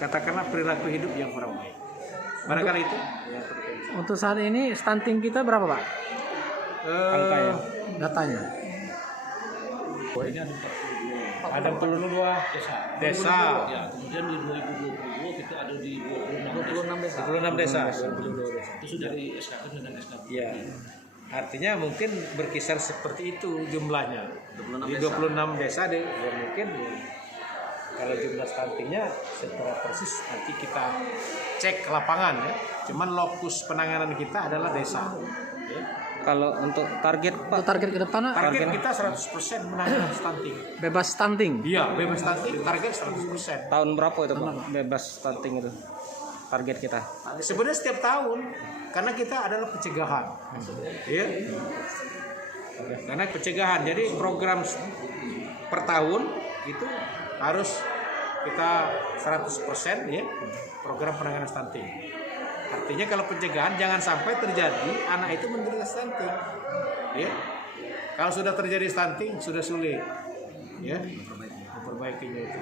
katakanlah perilaku hidup yang kurang baik. Barangkali itu yang perlu kami sampaikan. Untuk saat ini stunting kita berapa, Pak? Angkanya. Datanya. Ini ada 42 desa. Ya, kemudian di 2022 kita ada di 26 desa. 26 desa. Itu sudah di SKP dan SKP. Ya. Artinya mungkin berkisar seperti itu jumlahnya. 26 Di 26 desa deh, ya mungkin ya. Kalau jumlah stuntingnya secara persis nanti kita cek ke lapangan ya. Cuman lokus penanganan kita adalah desa. Ya. Kalau untuk target Pak, Untuk target ke depan, Pak? Target kita 100% menangani stunting. Bebas stunting. Iya, bebas stunting target 100%. tahun berapa itu Pak bebas stunting itu target kita? Sebenarnya setiap tahun karena kita adalah pencegahan. Iya. Karena pencegahan. Jadi program per tahun itu harus kita 100% ya program penanganan stunting. Artinya kalau pencegahan jangan sampai terjadi anak itu menderita stunting. Ya. Kalau sudah terjadi stunting sudah sulit ya memperbaikinya itu.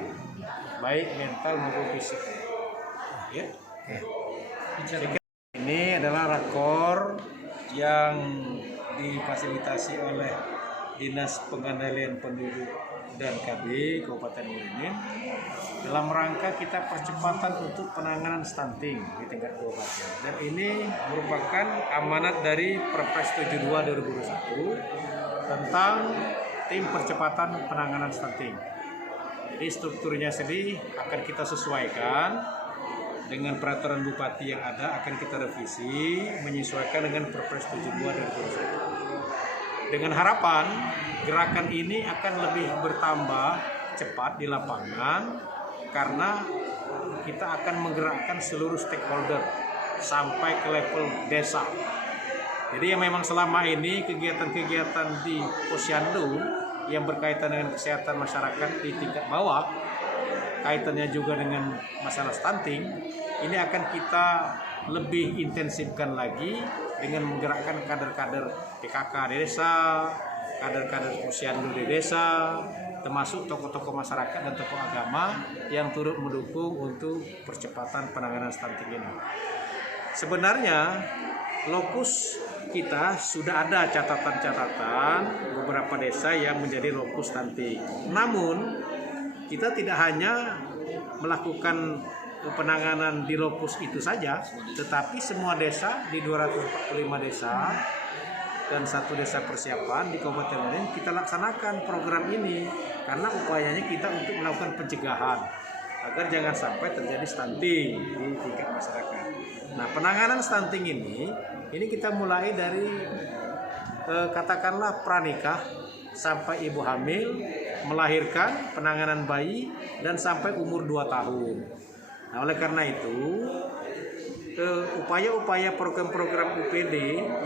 Baik mental maupun fisik. Ya. Ini adalah rakor yang difasilitasi oleh Dinas Pengendalian Penduduk dan KB Kabupaten Muarujambe dalam rangka kita percepatan untuk penanganan stunting di tingkat kabupaten. Dan ini merupakan amanat dari Perpres 72 2021 tentang tim percepatan penanganan stunting. Jadi strukturnya sendiri akan kita sesuaikan dengan peraturan bupati yang ada, akan kita revisi menyesuaikan dengan Perpres 72 2021. Dengan harapan gerakan ini akan lebih bertambah cepat di lapangan karena kita akan menggerakkan seluruh stakeholder sampai ke level desa. Jadi yang memang selama ini kegiatan-kegiatan di Posyandu yang berkaitan dengan kesehatan masyarakat di tingkat bawah, kaitannya juga dengan masalah stunting, ini akan kita lebih intensifkan lagi dengan menggerakkan kader-kader PKK di desa, kader-kader Posyandu di desa, termasuk tokoh-tokoh masyarakat dan tokoh agama yang turut mendukung untuk percepatan penanganan stunting ini. Sebenarnya lokus kita sudah ada catatan-catatan beberapa desa yang menjadi lokus stunting. Namun kita tidak hanya melakukan penanganan di lokus itu saja, tetapi semua desa di 245 desa dan satu desa persiapan di Kabupaten Muarujambe kita laksanakan program ini karena upayanya kita untuk melakukan pencegahan agar jangan sampai terjadi stunting di tingkat masyarakat. Nah, penanganan stunting ini kita mulai dari katakanlah pranikah sampai ibu hamil, melahirkan, penanganan bayi dan sampai umur 2 tahun. Nah, oleh karena itu upaya-upaya program-program UPD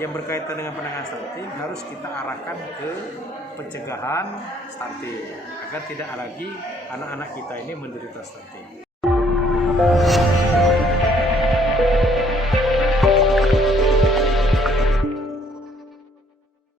yang berkaitan dengan penanganan stunting harus kita arahkan ke pencegahan stunting agar tidak lagi anak-anak kita ini menderita stunting.